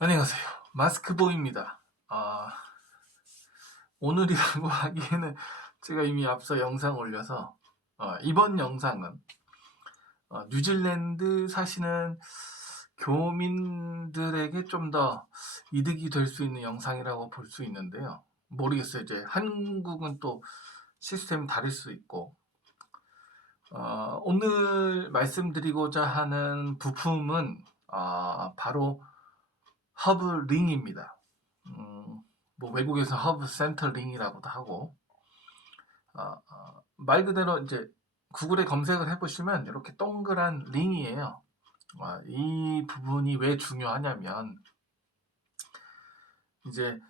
안녕하세요. 마스크보이입니다. 오늘이라고 하기에는 제가 이미 앞서 영상 올려서 이번 영상은 뉴질랜드 사시는 교민들에게 좀 더 이득이 될 수 있는 영상이라고 볼 수 있는데요. 모르겠어요. 이제 한국은 또 시스템이 다를 수 있고 오늘 말씀드리고자 하는 부품은 바로 허브 링입니다. 뭐 외국에서 허브 센터 링이라고도 하고 말 그대로 이제 구글에 검색을 해보시면 이렇게 동그란 링이에요. 이 부분이 왜 중요하냐면 이제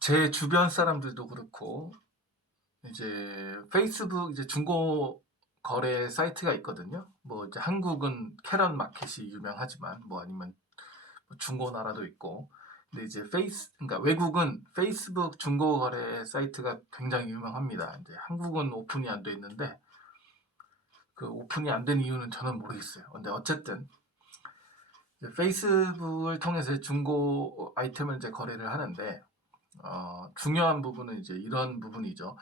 제 주변 사람들도 그렇고 이제 페이스북 이제 중고 거래 사이트가 있거든요. 뭐 이제 한국은 캐런 마켓이 유명하지만 뭐 아니면 중고나라도 있고 근데 이제 그러니까 외국은 페이스북 중고 거래 사이트가 굉장히 유명합니다. 이제 한국은 오픈이 안 돼 있는데 그 오픈이 안 된 이유는 저는 모르겠어요. 근데 어쨌든 페이스북을 통해서 중고 아이템을 이제 거래를 하는데 중요한 부분은 이제 이런 부분이죠.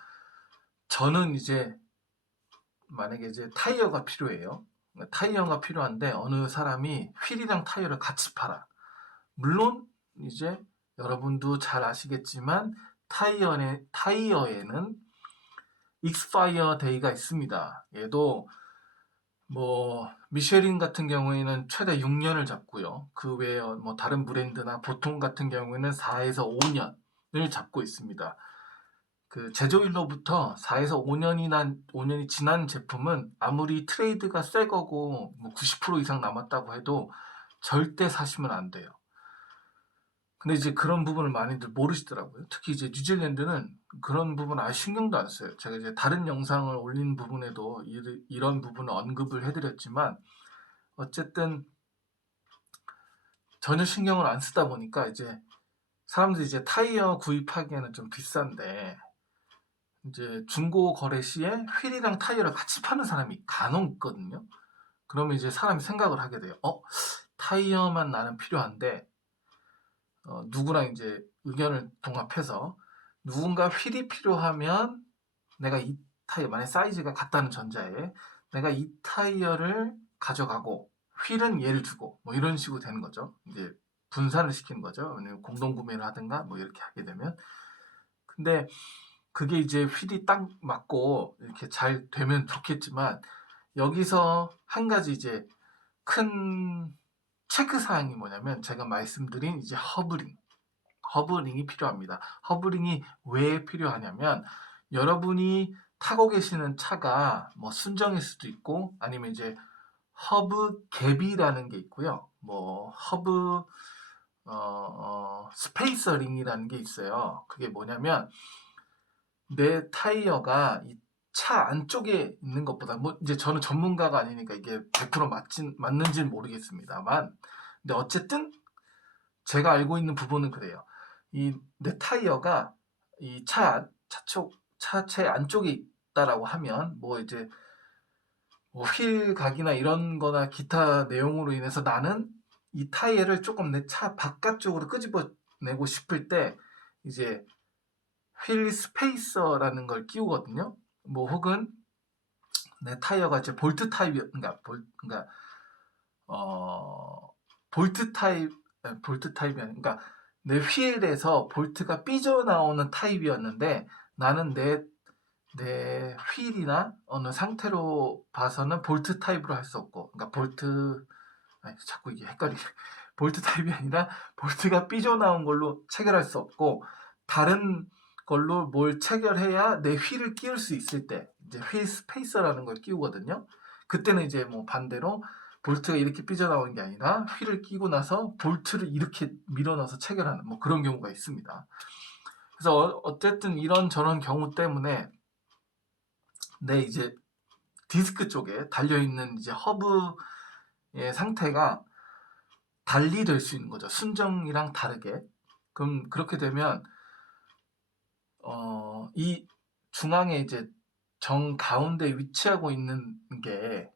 저는 이제 만약에 이제 타이어가 필요해요. 타이어가 필요한데 어느 사람이 휠이랑 타이어를 같이 팔아. 물론 이제 여러분도 잘 아시겠지만 타이어에는 익스파이어 데이가 있습니다. 얘도 뭐 미쉐린 같은 경우에는 최대 6년을 잡고요. 그 외에 뭐 다른 브랜드나 보통 같은 경우에는 4에서 5년을 잡고 있습니다. 그 제조일로부터 4에서 5년이 지난 제품은 아무리 트레이드가 새 거고 뭐 90% 이상 남았다고 해도 절대 사시면 안 돼요. 근데 이제 그런 부분을 많이들 모르시더라고요. 특히 이제 뉴질랜드는 그런 부분 아예 신경도 안 써요. 제가 이제 다른 영상을 올린 부분에도 이런 부분을 언급을 해드렸지만 어쨌든 전혀 신경을 안 쓰다 보니까 이제 사람들이 이제 타이어 구입하기에는 좀 비싼데 이제 중고 거래 시에 휠이랑 타이어를 같이 파는 사람이 간혹 있거든요. 그러면 이제 사람이 생각을 하게 돼요. 타이어만 나는 필요한데 누구랑 이제 의견을 동합해서 누군가 휠이 필요하면 내가 이 타이어, 만약 사이즈가 같다는 전자에 내가 이 타이어를 가져가고 휠은 얘를 주고 뭐 이런 식으로 되는 거죠. 이제 분산을 시키는 거죠. 공동 구매를 하든가 뭐 이렇게 하게 되면. 근데 그게 이제 휠이 딱 맞고 이렇게 잘 되면 좋겠지만 여기서 한 가지 이제 큰 체크 사항이 뭐냐면 제가 말씀드린 이제 허브링이 필요합니다. 허브링이 왜 필요하냐면 여러분이 타고 계시는 차가 뭐 순정일 수도 있고 아니면 이제 허브 갭이라는 게 있고요. 뭐 허브 스페이서링이라는 게 있어요. 그게 뭐냐면 내 타이어가 이 차 안쪽에 있는 것보다 뭐 이제 저는 전문가가 아니니까 이게 100% 맞는지는 모르겠습니다만 근데 어쨌든 제가 알고 있는 부분은 그래요. 이 내 타이어가 이 차체 안쪽에 있다라고 하면 뭐 이제 뭐휠 각이나 이런 거나 기타 내용으로 인해서 나는 이 타이어를 조금 내 차 바깥쪽으로 끄집어내고 싶을 때 이제 휠 스페이서라는 걸 끼우거든요. 뭐 혹은 내 타이어가 이제 볼트 타입이 그러니까 어 볼트 타입이 아니라 그러니까 내 휠에서 볼트가 삐져나오는 타입이었는데 나는 내 휠이나 어느 상태로 봐서는 볼트 타입으로 할 수 없고 그러니까 자꾸 이게 헷갈리게 볼트 타입이 아니라 볼트가 삐져나온 걸로 체결할 수 없고 다른 걸로 뭘 체결해야 내 휠을 끼울 수 있을 때 이제 휠 스페이서라는 걸 끼우거든요. 그때는 이제 뭐 반대로 볼트가 이렇게 삐져나오는 게 아니라 휠을 끼고 나서 볼트를 이렇게 밀어넣어서 체결하는 뭐 그런 경우가 있습니다. 그래서 어쨌든 이런 저런 경우 때문에 내 이제 디스크 쪽에 달려있는 이제 허브의 상태가 달리 될 수 있는 거죠. 순정이랑 다르게. 그럼 그렇게 되면 이 중앙에 이제 정 가운데 위치하고 있는 게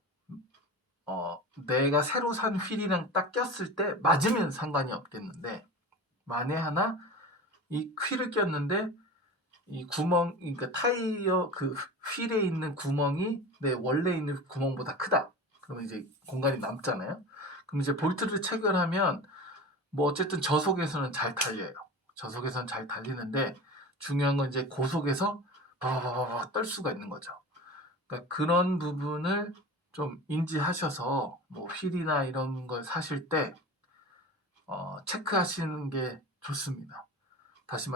내가 새로 산 휠이랑 딱 꼈을 때 맞으면 상관이 없겠는데, 만에 하나 이 휠을 꼈는데 이 구멍, 그러니까 타이어 그 휠에 있는 구멍이 내 원래 있는 구멍보다 크다. 그러면 이제 공간이 남잖아요. 그럼 이제 볼트를 체결하면 뭐 어쨌든 저속에서는 잘 달려요. 저속에서는 잘 달리는데 중요한 건 이제 고속에서 바바바바 떨 수가 있는 거죠. 그러니까 그런 부분을 좀 인지하셔서 뭐 휠이나 이런 걸 사실 때 체크하시는 게 좋습니다. 다시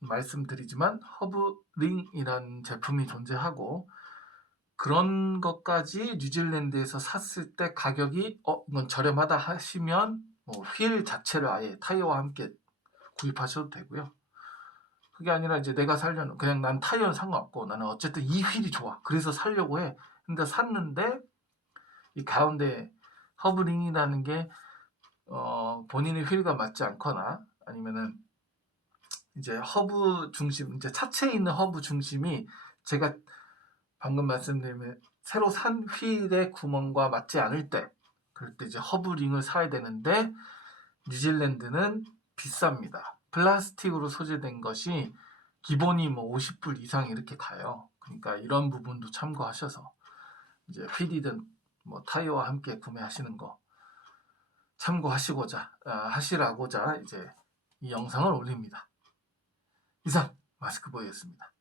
말씀드리지만 허브링이라는 제품이 존재하고, 그런 것까지 뉴질랜드에서 샀을 때 가격이 이건 저렴하다 하시면 휠 자체를 아예 타이어와 함께 구입하셔도 되고요. 그게 아니라 이제 내가 살려는 그냥 난 타이어는 상관없고 나는 어쨌든 이 휠이 좋아, 그래서 살려고 해. 근데 샀는데 이 가운데 허브링이라는 게 본인의 휠과 맞지 않거나, 아니면은 이제 허브 중심, 이제 차체에 있는 허브 중심이 제가 방금 말씀드린 새로 산 휠의 구멍과 맞지 않을 때, 그럴 때 이제 허브링을 사야 되는데 뉴질랜드는 비쌉니다. 플라스틱으로 소재된 것이 기본이 뭐 50불 이상 이렇게 가요. 그러니까 이런 부분도 참고하셔서 이제 휠이든 뭐 타이어와 함께 구매하시는 거 참고하시고자 하시라고자 이제 이 영상을 올립니다. 이상 마스크보이였습니다.